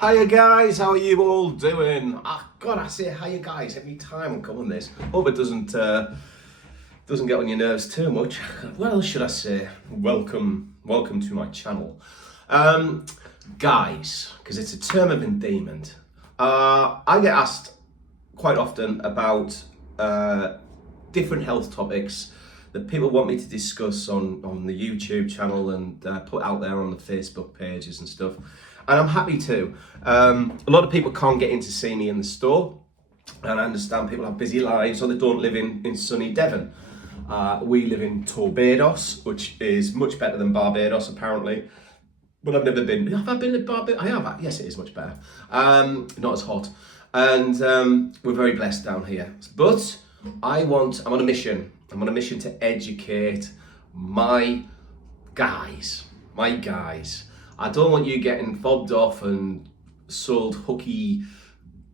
Hiya guys, how are you all doing? God, I say hiya guys every time I come on this. Hope it doesn't get on your nerves too much. What else should I say? Welcome to my channel, guys, because it's a term of endearment. I get asked quite often about different health topics that people want me to discuss on the YouTube channel and put out there on the Facebook pages and stuff. And I'm happy to. A lot of people can't get in to see me in the store, and I understand people have busy lives or they don't live in sunny Devon. We live in Barbados, which is much better than Barbados apparently. But I've never been. Have I been to Barbados? I have. Yes, it is much better. Not as hot, and we're very blessed down here. But I'm on a mission. I'm on a mission to educate my guys. I don't want you getting fobbed off and sold hooky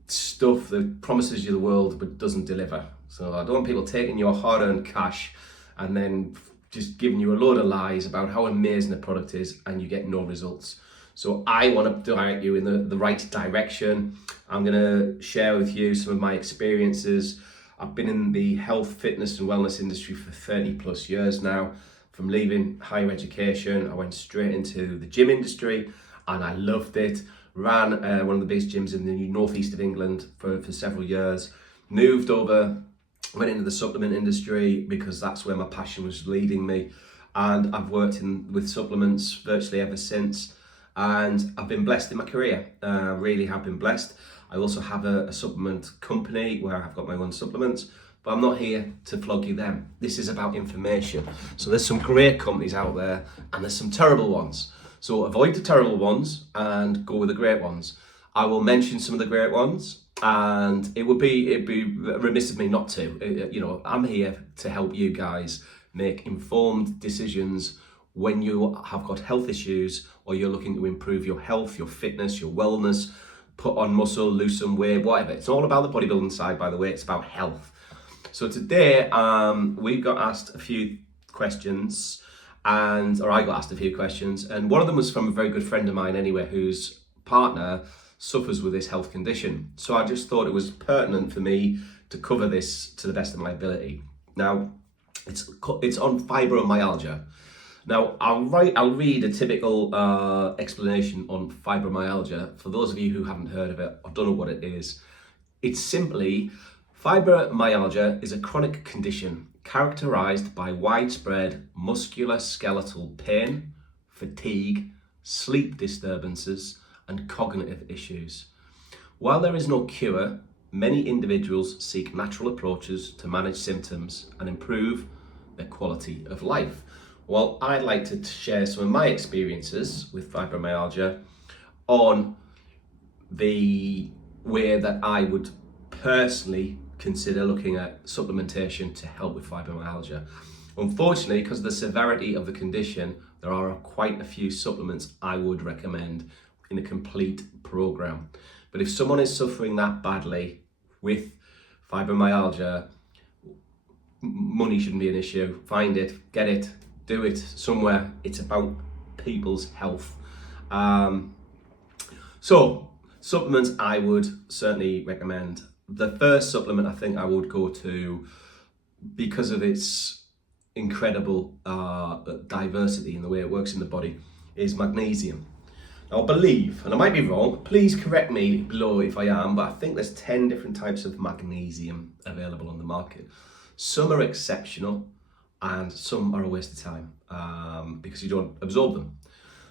stuff that promises you the world but doesn't deliver. So I don't want people taking your hard-earned cash and then just giving you a load of lies about how amazing the product is and you get no results. So I want to direct you in the right direction. I'm going to share with you some of my experiences. I've been in the health, fitness and wellness industry for 30 plus years now. From leaving higher education, I went straight into the gym industry and I loved it. Ran one of the biggest gyms in the northeast of England for several years. Moved over, went into the supplement industry because that's where my passion was leading me. And I've worked with supplements virtually ever since. And I've been blessed in my career, really have been blessed. I also have a supplement company where I've got my own supplements. But I'm not here to flog you them. This is about information. So there's some great companies out there and there's some terrible ones. So avoid the terrible ones and go with the great ones. I will mention some of the great ones and it'd be remiss of me not to. I'm here to help you guys make informed decisions when you have got health issues or you're looking to improve your health, your fitness, your wellness, put on muscle, lose some weight, whatever. It's all about the bodybuilding side, by the way. It's about health. So today we got asked a few questions, or I got asked a few questions, and one of them was from a very good friend of mine anyway, whose partner suffers with this health condition. So I just thought it was pertinent for me to cover this to the best of my ability. Now, it's on fibromyalgia. Now, I'll read a typical explanation on fibromyalgia. For those of you who haven't heard of it, I don't know what it is. It's simply, fibromyalgia is a chronic condition characterized by widespread musculoskeletal pain, fatigue, sleep disturbances, and cognitive issues. While there is no cure, many individuals seek natural approaches to manage symptoms and improve their quality of life. Well, I'd like to share some of my experiences with fibromyalgia on the way that I would personally consider looking at supplementation to help with fibromyalgia. Unfortunately, because of the severity of the condition, there are quite a few supplements I would recommend in a complete program. But if someone is suffering that badly with fibromyalgia, money shouldn't be an issue. Find it, get it, do it somewhere. It's about people's health. So supplements I would certainly recommend. The first supplement I think I would go to, because of its incredible diversity in the way it works in the body, is magnesium. Now I believe, and I might be wrong, please correct me below if I am, but I think there's 10 different types of magnesium available on the market. Some are exceptional and some are a waste of time because you don't absorb them.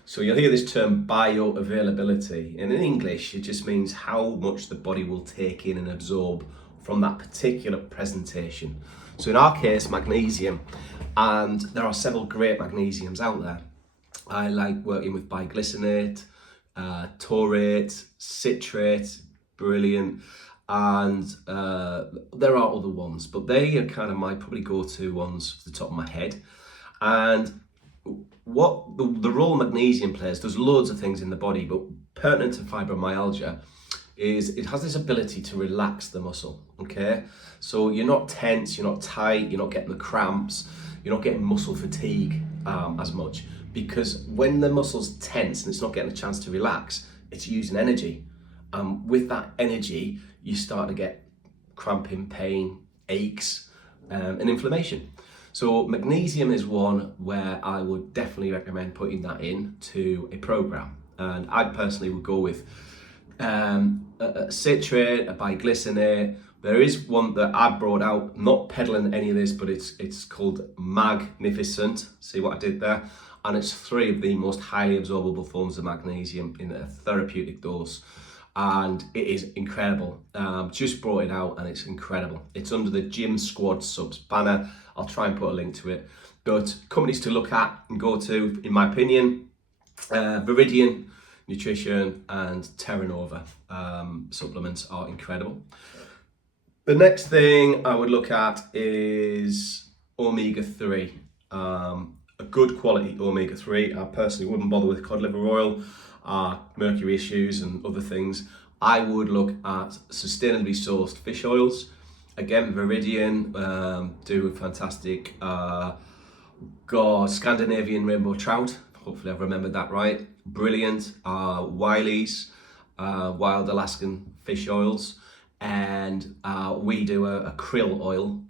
So you'll hear this term bioavailability, and in English it just means how much the body will take in and absorb from that particular presentation. So in our case, magnesium, and there are several great magnesiums out there. I like working with biglycinate, taurate, citrate, brilliant, and there are other ones, but they are kind of my probably go-to ones off the top of my head. And what the role magnesium plays, there's loads of things in the body, but pertinent to fibromyalgia is it has this ability to relax the muscle, okay? So you're not tense, you're not tight, you're not getting the cramps, you're not getting muscle fatigue as much, because when the muscle's tense and it's not getting a chance to relax, it's using energy. With that energy, you start to get cramping, pain, aches, and inflammation. So magnesium is one where I would definitely recommend putting that in to a program. And I personally would go with a citrate, a biglycinate. There is one that I brought out, not peddling any of this, but it's called Magnificent. See what I did there? And it's 3 of the most highly absorbable forms of magnesium in a therapeutic dose. And it is incredible. Just brought it out and it's incredible. It's under the Gym Squad Subs banner. I'll try and put a link to it. But companies to look at and go to, in my opinion, Remedies Nutrition and Terra Nova supplements are incredible. The next thing I would look at is omega-3. A good quality omega-3. I personally wouldn't bother with cod liver oil, mercury issues and other things. I would look at sustainably sourced fish oils. Again, Meridian do a fantastic Scandinavian rainbow trout. Hopefully I've remembered that right. Brilliant. Wiley's wild Alaskan fish oils. And we do a krill oil,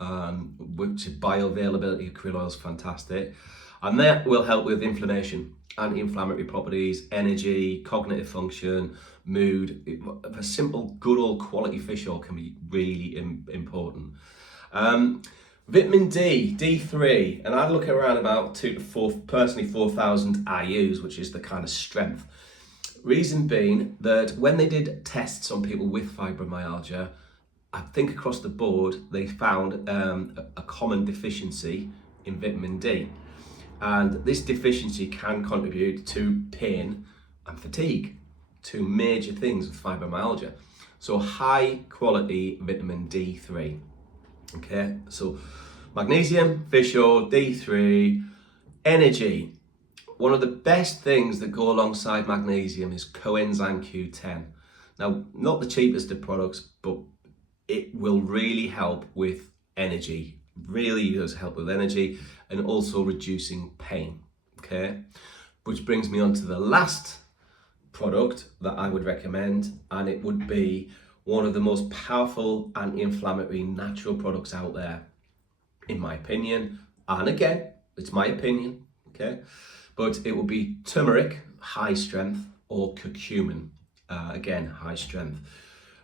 which is bioavailability of krill oil is fantastic. And that will help with inflammation, anti-inflammatory properties, energy, cognitive function, mood. A simple, good old quality fish oil can be really important. Vitamin D, D3, and I'd look at around about 2 to 4, personally 4,000 IUs, which is the kind of strength. Reason being that when they did tests on people with fibromyalgia, I think across the board, they found a common deficiency in vitamin D. And this deficiency can contribute to pain and fatigue, 2 major things with fibromyalgia. So high quality vitamin D3. Okay, so magnesium, fish oil, D3, energy. One of the best things that go alongside magnesium is coenzyme Q10. Now, not the cheapest of products, but it will really help with energy. Really does help with energy and also reducing pain. Okay, which brings me on to the last product that I would recommend, and it would be one of the most powerful anti-inflammatory natural products out there, in my opinion. And again, it's my opinion, okay? But it will be turmeric, high strength, or curcumin, again, high strength.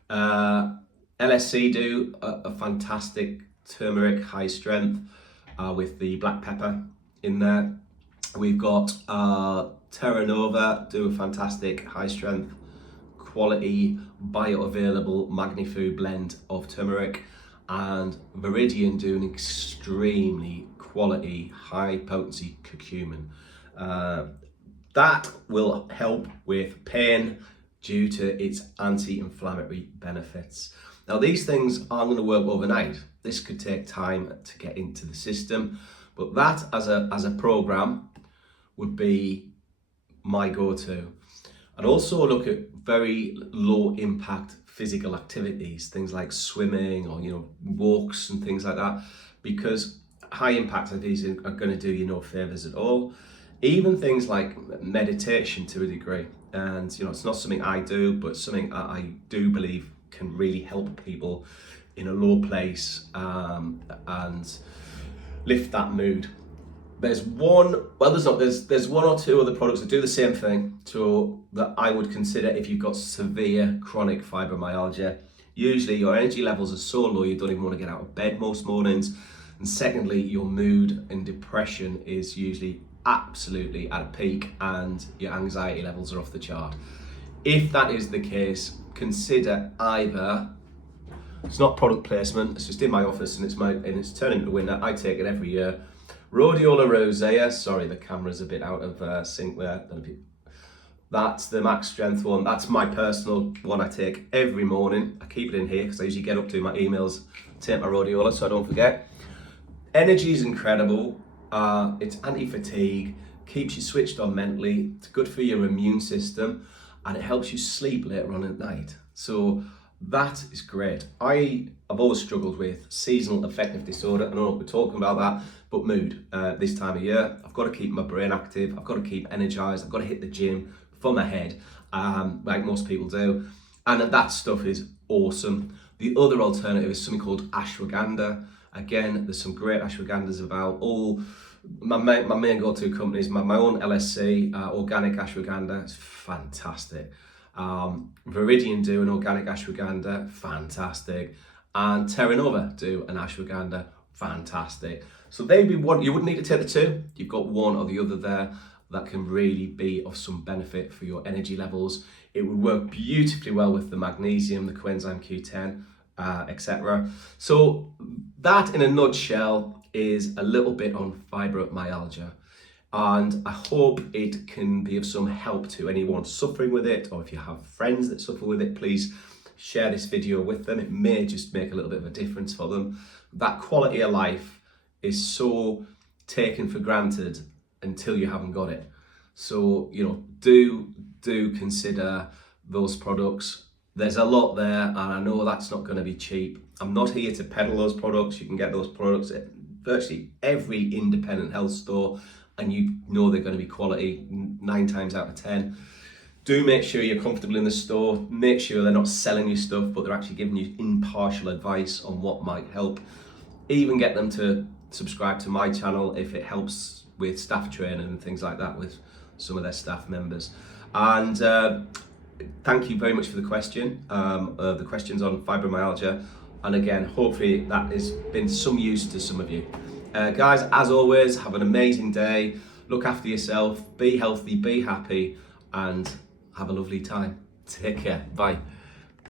LSC do a fantastic turmeric, high strength, with the black pepper in there. We've got Terra Nova do a fantastic high strength, quality, bioavailable magni-food blend of turmeric, and Meridian do an extremely quality, high potency curcumin. That will help with pain due to its anti-inflammatory benefits. Now, these things aren't going to work overnight. This could take time to get into the system, but that as a program would be my go-to. And also look at very low impact physical activities, things like swimming or walks and things like that, because high impact activities are going to do you no favors at all. Even things like meditation to a degree, and it's not something I do, but something I do believe can really help people in a low place and lift that mood. There's one or two other products that do the same thing, so that I would consider if you've got severe chronic fibromyalgia. Usually your energy levels are so low you don't even want to get out of bed most mornings, and secondly, your mood and depression is usually absolutely at a peak and your anxiety levels are off the chart. If that is the case, consider either, it's not product placement, it's just in my office and it's turning the winner. I take it every year. Rhodiola rosea, sorry, the camera's a bit out of sync there. That's the max strength one. That's my personal one I take every morning. I keep it in here because I usually get up to my emails, take my rhodiola so I don't forget. Energy is incredible. It's anti-fatigue, keeps you switched on mentally. It's good for your immune system, and it helps you sleep later on at night. So that is great. I've always struggled with seasonal affective disorder. I don't know what we're talking about that, but mood this time of year. I've got to keep my brain active. I've got to keep energized. I've got to hit the gym for my head. like most people do. And that stuff is awesome. The other alternative is something called ashwagandha. Again, there's some great ashwagandhas about. All my main go-to companies, my own LSC, organic ashwagandha, it's fantastic. Remedies do an organic ashwagandha, fantastic. And Terra Nova do an ashwagandha, fantastic. So they'd be one, you wouldn't need to take the two, you've got one or the other there that can really be of some benefit for your energy levels. It would work beautifully well with the magnesium, the coenzyme Q10, etc. So that in a nutshell is a little bit on fibromyalgia. And I hope it can be of some help to anyone suffering with it, or if you have friends that suffer with it, please share this video with them. It may just make a little bit of a difference for them. That quality of life is so taken for granted until you haven't got it. So, you know, do consider those products. There's a lot there, and I know that's not going to be cheap. I'm not here to peddle those products. You can get those products at virtually every independent health store, and you know they're going to be quality 9 times out of 10. Do make sure you're comfortable in the store. Make sure they're not selling you stuff, but they're actually giving you impartial advice on what might help. Even get them to subscribe to my channel if it helps with staff training and things like that with some of their staff members. And thank you very much for the question, the questions on fibromyalgia. And again, hopefully that has been some use to some of you. Guys, as always, have an amazing day. Look after yourself, be healthy, be happy, and have a lovely time. Take care. Bye.